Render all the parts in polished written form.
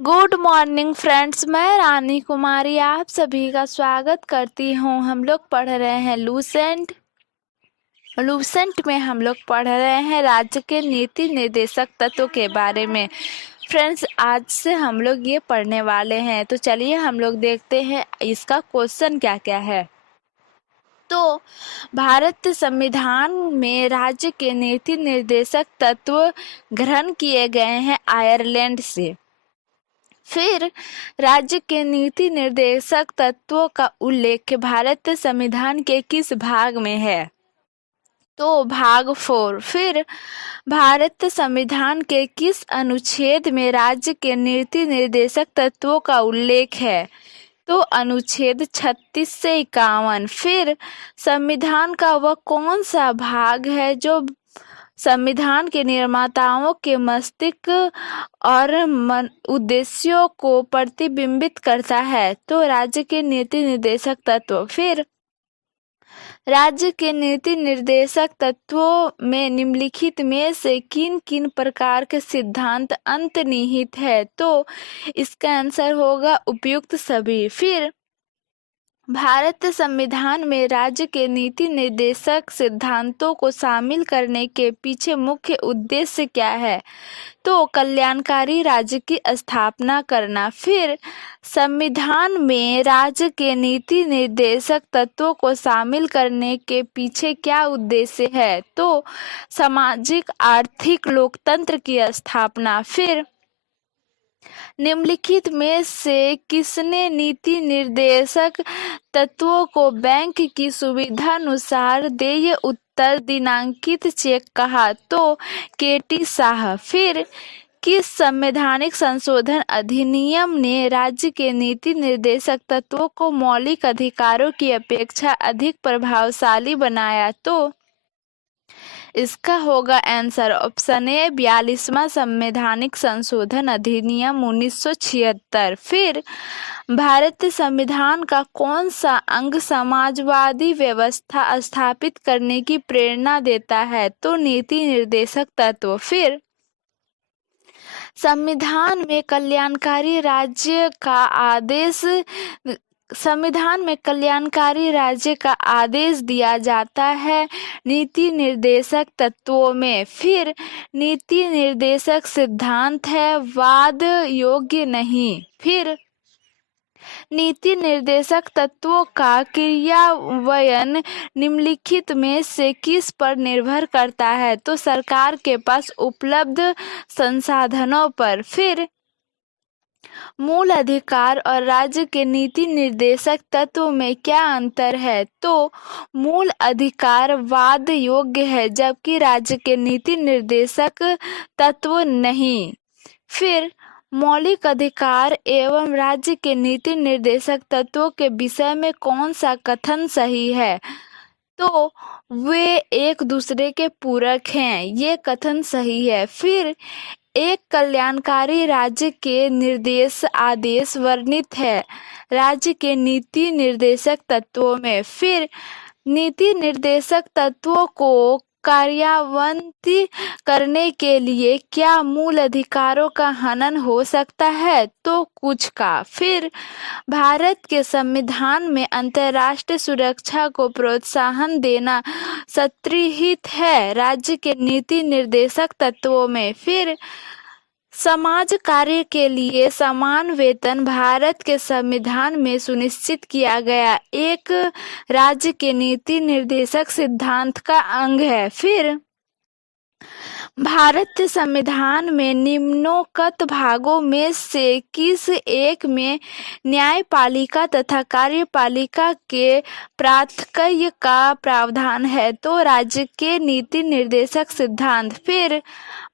Good morning friends, मैं रानी कुमारी आप सभी का स्वागत करती हूँ। हम लोग पढ़ रहे हैं लूसेंट में हम लोग पढ़ रहे हैं राज्य के नीति निर्देशक तत्व के बारे में। फ्रेंड्स, आज से हम लोग ये पढ़ने वाले हैं, तो चलिए हम लोग देखते हैं इसका क्वेश्चन क्या क्या है। तो भारत संविधान में राज्य के नीति निर्देशक तत्व ग्रहण किए गए हैं आयरलैंड से। फिर राज्य के नीति निर्देशक तत्वों का उल्लेख भारत संविधान के किस भाग में है? तो भाग 4। फिर भारत संविधान के किस अनुच्छेद में राज्य के नीति निर्देशक तत्वों का उल्लेख है? तो अनुच्छेद 36 से 51। फिर संविधान का वह कौन सा भाग है जो संविधान के निर्माताओं के मस्तिष्क और उद्देश्यों को प्रतिबिंबित करता है? तो राज्य के नीति निर्देशक तत्व। फिर राज्य के नीति निर्देशक तत्वों में निम्नलिखित में से किन किन प्रकार के सिद्धांत अंतर्निहित है? तो इसका आंसर होगा उपयुक्त सभी। फिर भारत संविधान में राज्य के नीति निर्देशक सिद्धांतों को शामिल करने के पीछे मुख्य उद्देश्य क्या है? तो कल्याणकारी राज्य की स्थापना करना। फिर संविधान में राज्य के नीति निर्देशक तत्वों को शामिल करने के पीछे क्या उद्देश्य है? तो सामाजिक आर्थिक लोकतंत्र की स्थापना। फिर निम्नलिखित में से किसने नीति निर्देशक तत्वों को बैंक की सुविधानुसार देय उत्तर दिनांकित चेक कहा? तो केटी शाह। फिर किस संवैधानिक संशोधन अधिनियम ने राज्य के नीति निर्देशक तत्वों को मौलिक अधिकारों की अपेक्षा अधिक प्रभावशाली बनाया? तो इसका होगा आंसर ऑप्शन ए 42वां संवैधानिक संशोधन अधिनियम 1976। फिर भारत संविधान का कौन सा अंग समाजवादी व्यवस्था स्थापित करने की प्रेरणा देता है? तो नीति निर्देशक तत्व। फिर संविधान में कल्याणकारी राज्य का आदेश दिया जाता है नीति निर्देशक तत्वों में। फिर नीति निर्देशक सिद्धांत है वाद योग्य नहीं। फिर नीति निर्देशक तत्वों का क्रियान्वयन निम्नलिखित में से किस पर निर्भर करता है? तो सरकार के पास उपलब्ध संसाधनों पर। फिर मूल अधिकार और राज्य के नीति निर्देशक तत्व में क्या अंतर है? तो मूल अधिकार वाद योग्य है जबकि राज्य के नीति निर्देशक तत्व नहीं। फिर मौलिक अधिकार एवं राज्य के नीति निर्देशक तत्वों के विषय में कौन सा कथन सही है? तो वे एक दूसरे के पूरक हैं, ये कथन सही है। फिर एक कल्याणकारी राज्य के निर्देश आदेश वर्णित है राज्य के नीति निर्देशक तत्वों में। फिर नीति निर्देशक तत्वों को कार्यान्वित करने के लिए क्या मूल अधिकारों का हनन हो सकता है? तो कुछ का। फिर भारत के संविधान में अंतर्राष्ट्रीय सुरक्षा को प्रोत्साहन देना संतर्निहित है राज्य के नीति निर्देशक तत्वों में। फिर समाज कार्य के लिए समान वेतन भारत के संविधान में सुनिश्चित किया गया एक राज्य के नीति निर्देशक सिद्धांत का अंग है। फिर भारत संविधान में निम्नोक्त भागों में से किस एक में न्यायपालिका तथा कार्यपालिका के प्राथक्य का प्रावधान है? तो राज्य के नीति निर्देशक सिद्धांत। फिर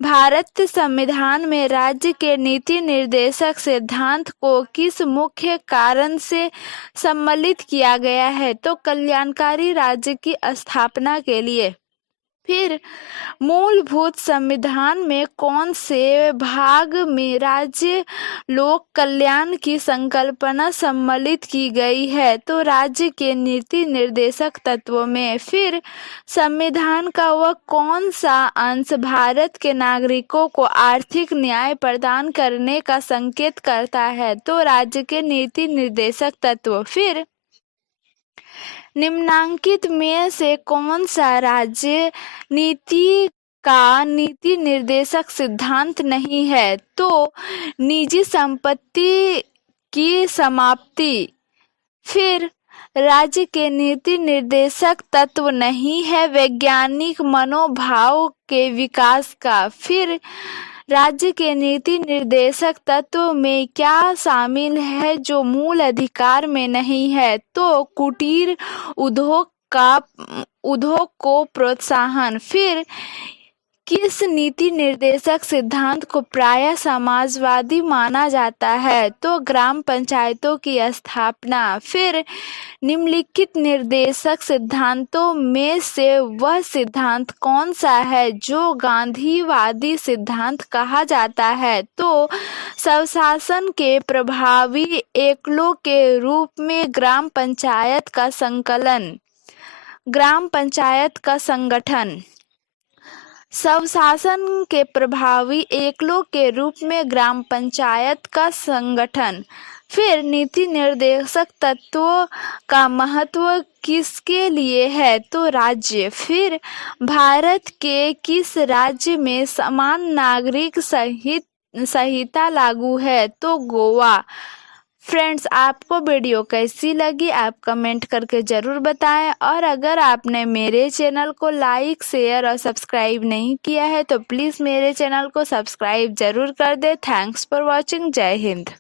भारत संविधान में राज्य के नीति निर्देशक सिद्धांत को किस मुख्य कारण से सम्मिलित किया गया है? तो कल्याणकारी राज्य की स्थापना के लिए। फिर मूलभूत संविधान में कौन से भाग में राज्य लोक कल्याण की संकल्पना सम्मिलित की गई है? तो राज्य के नीति निर्देशक तत्वों में। फिर संविधान का वह कौन सा अंश भारत के नागरिकों को आर्थिक न्याय प्रदान करने का संकेत करता है? तो राज्य के नीति निर्देशक तत्व। फिर निम्नांकित में से कौन सा राज्य नीति का नीति निर्देशक सिद्धांत नहीं है? तो निजी संपत्ति की समाप्ति। फिर राज्य के नीति निर्देशक तत्व नहीं है वैज्ञानिक मनोभाव के विकास का। फिर राज्य के नीति निर्देशक तत्व में क्या शामिल है जो मूल अधिकार में नहीं है? तो कुटीर उद्योग को प्रोत्साहन। फिर किस नीति निर्देशक सिद्धांत को प्रायः समाजवादी माना जाता है? तो ग्राम पंचायतों की स्थापना। फिर निम्नलिखित निर्देशक सिद्धांतों में से वह सिद्धांत कौन सा है जो गांधीवादी सिद्धांत कहा जाता है? तो स्वशासन के प्रभावी एकलों के रूप में ग्राम पंचायत का संकलन, ग्राम पंचायत का संगठन। स्वशासन के प्रभावी एकलों के रूप में ग्राम पंचायत का संगठन। फिर नीति निर्देशक तत्वों का महत्व किसके लिए है? तो राज्य। फिर भारत के किस राज्य में समान नागरिक संहिता लागू है? तो गोवा। फ्रेंड्स, आपको वीडियो कैसी लगी आप कमेंट करके ज़रूर बताएं, और अगर आपने मेरे चैनल को लाइक शेयर और सब्सक्राइब नहीं किया है तो प्लीज़ मेरे चैनल को सब्सक्राइब ज़रूर कर दें। Thanks for watching. जय हिंद।